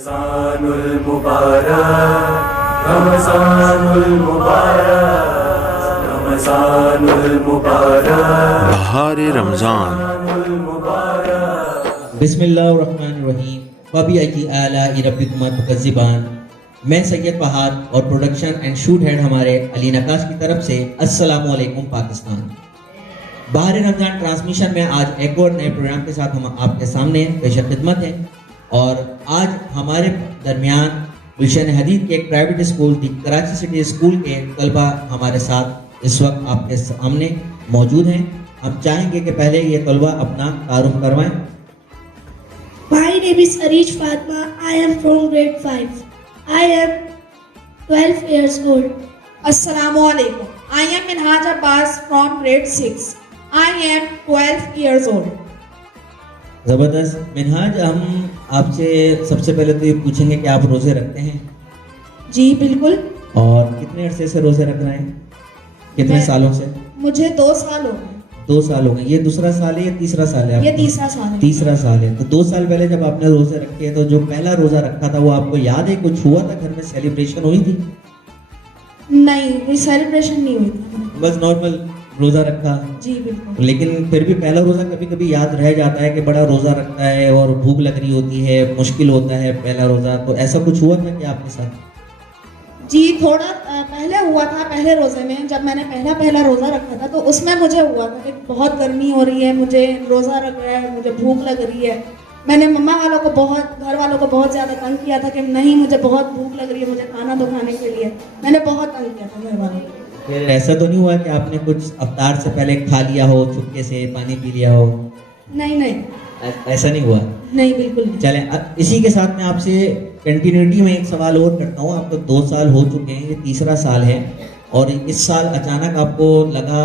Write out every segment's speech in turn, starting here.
रमज़ानुल मुबारक, रमज़ानुल मुबारक, रमज़ानुल मुबारक, बहार रमज़ान। बिस्मिल्लाहिर्रहमानिर्रहीम। वबिअय्यि आलाइ रब्बिकुमा तुकज़्ज़िबान। मैं सैयद फहाद और प्रोडक्शन एंड शूट हेड हमारे अली नकाश की तरफ से अस्सलामु अलैकुम पाकिस्तान। बहार रमज़ान ट्रांसमिशन में आज एक और नए प्रोग्राम के साथ हम आपके सामने पेश खिदमत हैं और आज हमारे दरमियान गुलशन हदीद के एक प्राइवेट स्कूल दी कराची सिटी स्कूल के तलबा हमारे साथ इस वक्त आपके सामने मौजूद हैं। हम चाहेंगे कि पहले ये तलबा अपना तारुफ करवाएं। My name is Arish Fatma. I am from grade 5. I am 12 years old. Assalamu alaikum. I am Minhaj Abbas from grade 6. I am 12 years old. ज़बरदस्त। मिनहाज, हम आपसे सबसे पहले तो ये पूछेंगे कि आप रोज़े रखते हैं? जी बिल्कुल। और कितने अरसे से रोज़े रख रहे हैं? कितने सालों से? मुझे 2 साल हो गए। 2 साल हो गए। ये दूसरा साल है या तीसरा साल है? ये तीसरा साल है। तीसरा साल है। तो 2 साल पहले जब आपने रोज़े रखे तो जो पहला रोज़ा रखा था वो आपको याद है? कुछ हुआ था घर में, सेलिब्रेशन हुई थी? नहीं, कोई सेलिब्रेशन नहीं हुई थी। बस नॉर्मल रोज़ा रखा। जी बिल्कुल। लेकिन फिर भी पहला रोज़ा कभी कभी याद रह जाता है कि बड़ा रोज़ा रखता है और भूख लग रही होती है, मुश्किल होता है पहला रोज़ा। तो ऐसा कुछ हुआ था क्या आपके साथ? जी थोड़ा पहले हुआ था। पहले रोज़े में जब मैंने पहला रोज़ा रखा था तो उसमें मुझे हुआ था कि बहुत गर्मी हो रही है, मुझे रोज़ा रख रहा है, मुझे भूख लग रही है। मैंने मम्मा वालों को घर वालों को बहुत ज़्यादा तंग किया था कि नहीं, मुझे बहुत भूख लग रही है, मुझे खाना दो खाने के लिए। मैंने बहुत तंग किया था घर वालों को। फिर ऐसा तो नहीं हुआ कि आपने कुछ अफ्तार से पहले खा लिया हो, चुपके से पानी पी लिया हो? नहीं नहीं, ऐसा नहीं हुआ? नहीं बिल्कुल नहीं। चलें, अब इसी के साथ मैं आपसे कंटिन्यूटी में एक सवाल और करता हूँ। आपको 2 साल हो चुके हैं, ये तीसरा साल है और इस साल अचानक आपको लगा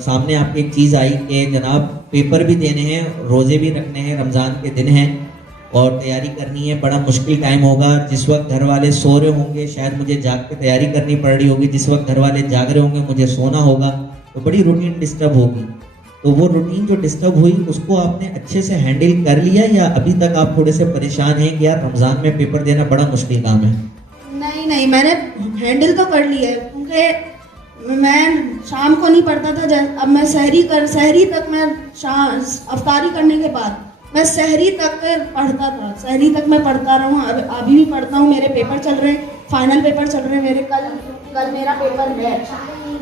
सामने आपकी एक चीज़ आई कि जनाब पेपर भी देने हैं, रोज़े भी रखने हैं, रमज़ान के दिन हैं और तैयारी करनी है। बड़ा मुश्किल टाइम होगा। जिस वक्त घर वाले सो रहे होंगे शायद मुझे जाग के तैयारी करनी पड़ रही होगी, जिस वक्त घर वाले जाग रहे होंगे मुझे सोना होगा। तो बड़ी रूटीन डिस्टर्ब होगी। तो वो रूटीन जो डिस्टर्ब हुई उसको आपने अच्छे से हैंडल कर लिया या अभी तक आप थोड़े से परेशान हैं कि यार रमज़ान में पेपर देना बड़ा मुश्किल काम है? नहीं नहीं, मैंने हैंडल तो कर लिया है क्योंकि मैं शाम को नहीं पढ़ता था। अब मैं सहरी तक मैं अफ्तारी करने के बाद मैं सहरी तक पढ़ता था। सहरी तक मैं पढ़ता रहा हूँ, अभी भी पढ़ता हूँ। मेरे पेपर चल रहे हैं, फाइनल पेपर चल रहे हैं मेरे। कल मेरा पेपर है,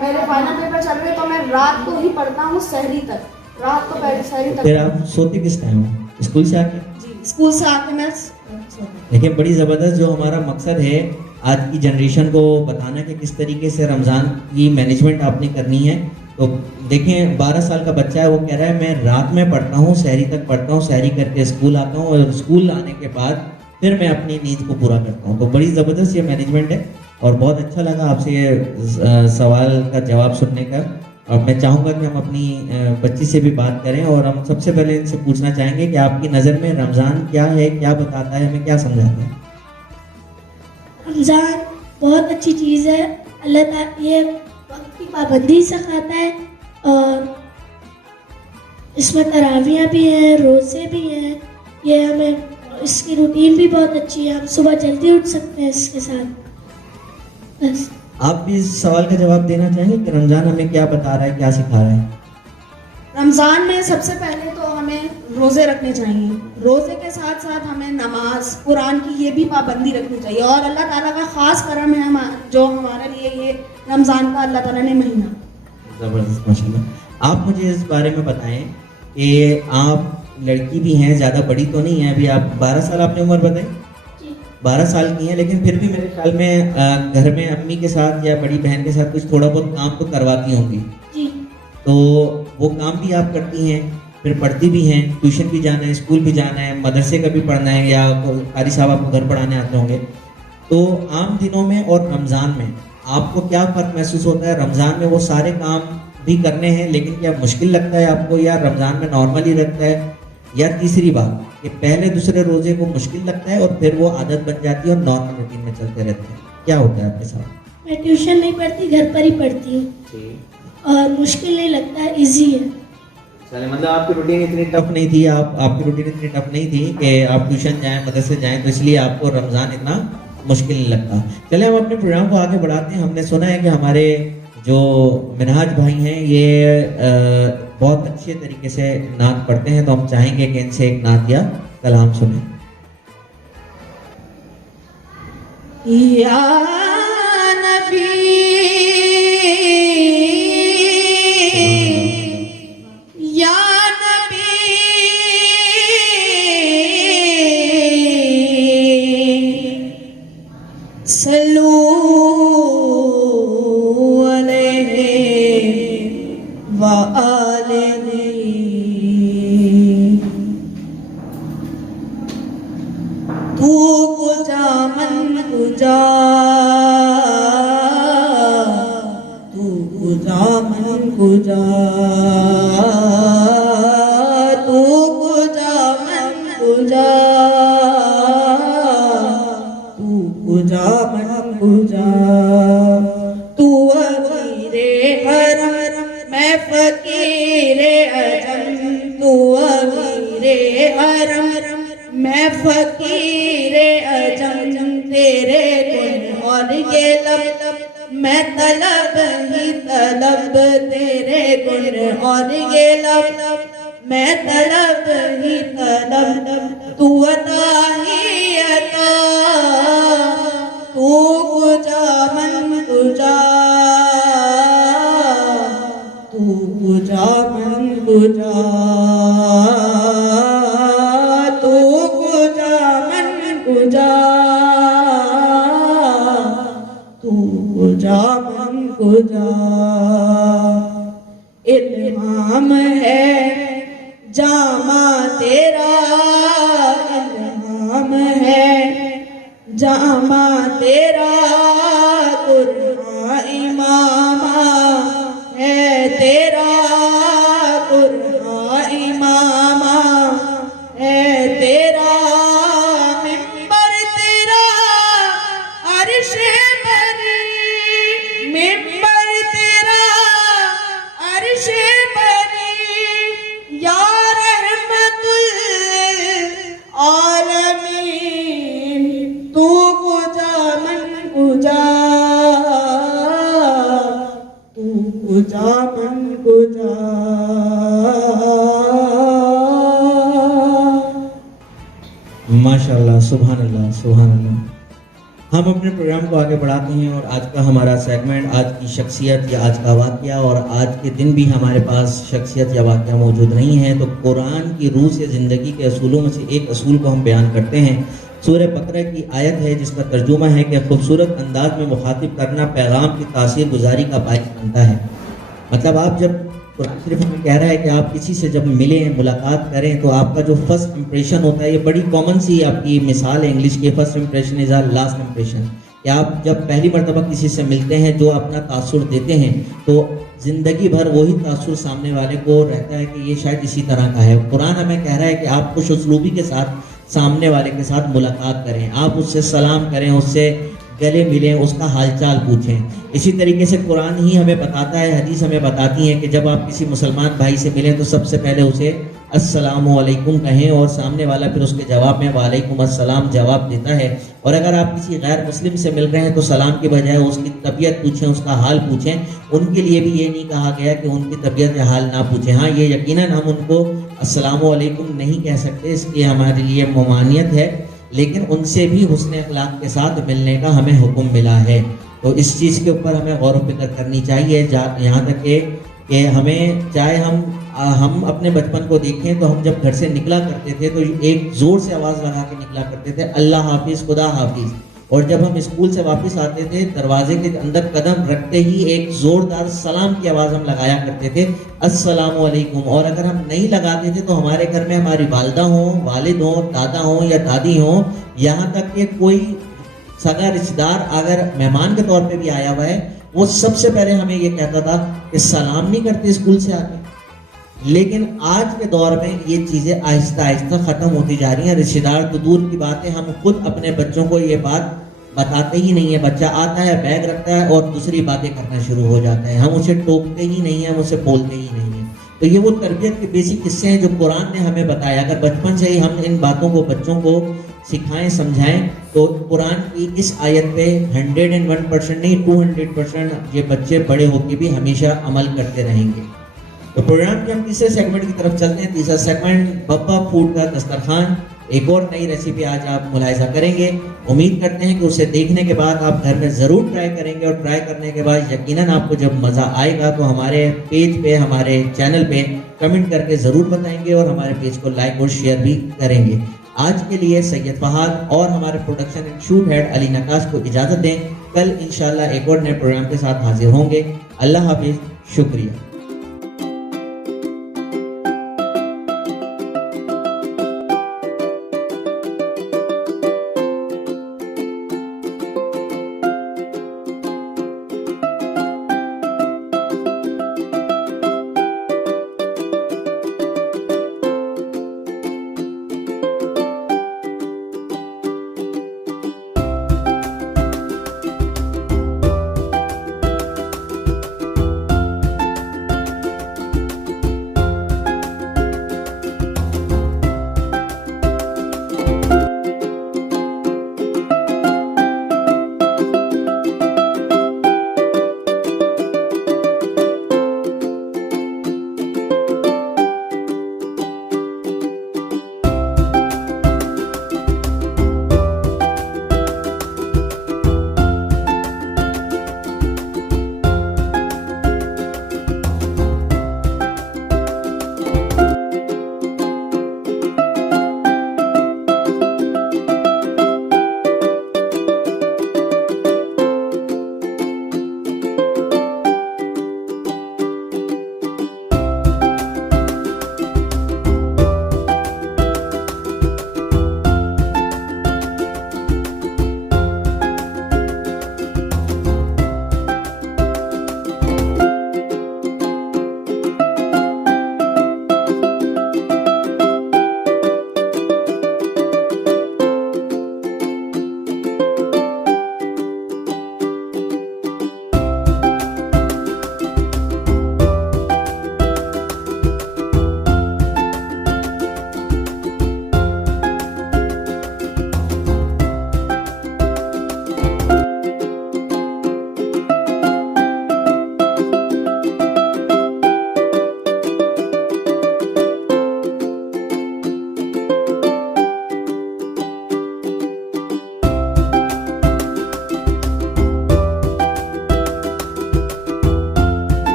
मेरे फाइनल पेपर चल रहे हैं। तो मैं रात को ही पढ़ता हूँ सहरी तक, रात को सहरी तक। फिर आप सोते किस टाइम हो? स्कूल से आके? जी स्कूल से आके मैं देखिए, बड़ी ज़बरदस्त जो हमारा मकसद है आज की जनरेशन को बताना कि किस तरीके से रमज़ान की मैनेजमेंट आपने करनी है। तो देखें, 12 साल का बच्चा है, वो कह रहा है मैं रात में पढ़ता हूँ, सहरी तक पढ़ता हूँ, सहरी करके स्कूल आता हूँ और स्कूल आने के बाद फिर मैं अपनी नींद को पूरा करता हूँ। तो बड़ी ज़बरदस्त ये मैनेजमेंट है और बहुत अच्छा लगा आपसे ये सवाल का जवाब सुनने का। और मैं चाहूँगा कि हम अपनी बच्ची से भी बात करें और हम सबसे पहले इनसे पूछना चाहेंगे कि आपकी नज़र में रमज़ान क्या है, क्या बताता है, हमें क्या समझाता है? रमज़ान बहुत अच्छी चीज़ है। अल्लाह ताला ये वक्त की पाबंदी सिखाता है और इसमें तरावियाँ भी हैं, रोज़े भी हैं। ये हमें इसकी रूटीन भी बहुत अच्छी है, हम सुबह जल्दी उठ सकते हैं इसके साथ। बस। आप भी इस सवाल का जवाब देना चाहेंगे कि रमज़ान हमें क्या बता रहा है, क्या सिखा रहा है? रमज़ान में सबसे पहले तो हमें रोज़े रखने चाहिए। रोज़े के साथ साथ हमें नमाज, कुरान की ये भी पाबंदी रखनी चाहिए। और अल्लाह ताला का ख़ास करम है जो हमारे लिए ये रमज़ान का अल्लाह ताला ने महीना। ज़बरदस्त, माशाल्लाह। आप मुझे इस बारे में बताएं कि आप लड़की भी हैं, ज़्यादा बड़ी तो नहीं है, अभी आप 12 साल आपने उम्र बताई? 12 साल की हैं, लेकिन फिर भी मेरे ख्याल में घर में अम्मी के साथ या बड़ी बहन के साथ कुछ थोड़ा बहुत काम तो करवाती होंगी। जी। तो वो काम भी आप करती हैं, फिर पढ़ती भी हैं, ट्यूशन भी जाना है, स्कूल भी जाना है, मदरसे का भी पढ़ना है या कारी साहब आपको घर पढ़ाने आते होंगे। तो आम दिनों में और रमज़ान में आपको क्या फ़र्क महसूस होता है? रमज़ान में वो सारे काम भी करने हैं लेकिन क्या मुश्किल लगता है आपको, या रमज़ान में नॉर्मल ही लगता है? या तीसरी बात कि पहले दूसरे रोज़े को मुश्किल लगता है और फिर वो आदत बन जाती है और नॉर्मल रूटीन में चलते रहते हैं? क्या होता है आपके साथ? मैं ट्यूशन नहीं पढ़ती, घर पर ही पढ़ती हूँ और मुश्किल नहीं लगता है, इजी है। चले, मतलब आपकी रूटीन इतनी टफ नहीं थी, आपकी रूटीन इतनी टफ नहीं थी कि आप ट्यूशन जाएं, मदरसे जाएं, तो इसलिए आपको रमज़ान इतना मुश्किल नहीं लगता। चले हम अपने प्रोग्राम को आगे बढ़ाते हैं। हमने सुना है कि हमारे जो मिनहाज भाई हैं ये बहुत अच्छे तरीके से नात पढ़ते हैं, तो हम चाहेंगे कि इनसे एक नात या कलाम सुने। या नबी या नबी सल्लू अलैहि व आलिहि। तू कुजा मन कुजा, तू कुजा मन कुजा, तू कुजा मन कुजा, तू कुजा मन कुजा। तू अमीरे हरम मैं फकीरे अजम, तू अमीरे हरम मैं फकीरे अजम। तेरे गुण और ये लब मैं तलब ही तलब, तेरे गुण और ये लब मैं तलब ही तलब। तू अता ही अता, तू कुजा मन कुजा, तू कुजा मन कुजा, तू कुजा मन कुजा, तू कुजा मन कुजा। इल्हाम है जामा तेरा, इल्हाम है जामा तेरा, कुरान इमामा है तेरा, कुरान इमामा है तेरा। मिंबर तेरा अर्श बरी, मिंबर तेरा अर्श बरी, या रहमतुल आलमीन। तू कुजा मन कुजा, तू कुजा मन कुजा। माशाल्लाह, सुभान अल्लाह, सुभान अल्लाह। हम अपने प्रोग्राम को आगे बढ़ाते हैं और आज का हमारा सेगमेंट आज की शख्सियत या आज का वाक़या, और आज के दिन भी हमारे पास शख्सियत या वाक़या मौजूद नहीं है, तो कुरान की रूह से ज़िंदगी के असूलों में से एक असूल को हम बयान करते हैं। सूरह बकरा की आयत है जिसका तर्जुमा है कि खूबसूरत अंदाज में मुखातिब करना पैगाम की तासीर गुजारी का बाइस बनता है। मतलब आप जब कुरान शरीफ में कह रहा है कि आप किसी से जब मिलें, मुलाकात करें, तो आपका जो फर्स्ट इंप्रेशन होता है, ये बड़ी कॉमन सी आपकी मिसाल है इंग्लिश की, first impression is our last impression. कि आप जब पहली मरतबा किसी से मिलते हैं, जो अपना तासुर देते हैं, तो ज़िंदगी भर वही तासुर सामने वाले को रहता है कि ये शायद इसी तरह का है। कुरान हमें कह रहा है कि आप खुश उसलूबी के साथ सामने वाले के साथ मुलाकात करें, आप उससे सलाम करें, उससे गले मिलें, उसका हालचाल पूछें। इसी तरीके से कुरान ही हमें बताता है, हदीस हमें बताती है कि जब आप किसी मुसलमान भाई से मिलें तो सबसे पहले उसे अस्सलामु अलैकुम कहें, और सामने वाला फिर उसके जवाब में वालेकुम अस्सलाम जवाब देता है। और अगर आप किसी गैर मुस्लिम से मिल रहे हैं तो सलाम के बजाय उसकी तबीयत पूछें, उसका हाल पूछें। उनके लिए भी ये नहीं कहा गया कि उनकी तबीयत या हाल ना पूछें। हाँ, ये यकीनन हम उनको अस्सलामु अलैकुम नहीं कह सकते, इसकी हमारे लिए ममानियत है, लेकिन उनसे भी हुस्न अखलाक के साथ मिलने का हमें हुक्म मिला है। तो इस चीज़ के ऊपर हमें गौर व फिक्र करनी चाहिए। यहाँ तक कि हमें चाहे हम अपने बचपन को देखें तो हम जब घर से निकला करते थे तो एक ज़ोर से आवाज़ लगा के निकला करते थे, अल्लाह हाफिज़, खुदा हाफिज़। और जब हम स्कूल से वापस आते थे, दरवाजे के अंदर कदम रखते ही एक ज़ोरदार सलाम की आवाज़ हम लगाया करते थे, अस्सलामु अलैकुम। और अगर हम नहीं लगाते थे तो हमारे घर में हमारी वालदा हों, वालिद हों, दादा हों या दादी हों, यहाँ तक कि कोई सगा रिश्तेदार अगर मेहमान के तौर पे भी आया हुआ है, वो सबसे पहले हमें ये कहता था कि सलाम नहीं करते स्कूल से आके। लेकिन आज के दौर में ये चीज़ें आहिस्ता आहिस्ता ख़त्म होती जा रही हैं। रिश्तेदार तो दूर की बात है, हम खुद अपने बच्चों को ये बात बताते ही नहीं है। बच्चा आता है, बैग रखता है और दूसरी बातें करना शुरू हो जाता है। हम उसे टोकते ही नहीं हैं, हम उसे बोलते ही नहीं हैं। तो ये वो तरबियत के बेसिक हिस्से हैं जो कुरान ने हमें बताया। अगर बचपन से ही हम इन बातों को बच्चों को सिखाएं, समझाएं, तो कुरान की इस आयत पे 101% नहीं 200% ये बच्चे बड़े होकर भी हमेशा अमल करते रहेंगे। तो प्रोग्राम के हम तीसरे सेगमेंट की तरफ चलते हैं। तीसरा सेगमेंट बब्बा फूड का दस्तरखान। एक और नई रेसिपी आज आप मुलाहिजा करेंगे। उम्मीद करते हैं कि उसे देखने के बाद आप घर में ज़रूर ट्राई करेंगे, और ट्राई करने के बाद यकीनन आपको जब मज़ा आएगा तो हमारे पेज पे, हमारे चैनल पे कमेंट करके ज़रूर बताएंगे, और हमारे पेज को लाइक और शेयर भी करेंगे। आज के लिए सैयद फहाद और हमारे production and shoot head Ali Naqash को इजाज़त दें। कल इंशाल्लाह एक और नए प्रोग्राम के साथ हाजिर होंगे। अल्लाह हाफिज़, शुक्रिया।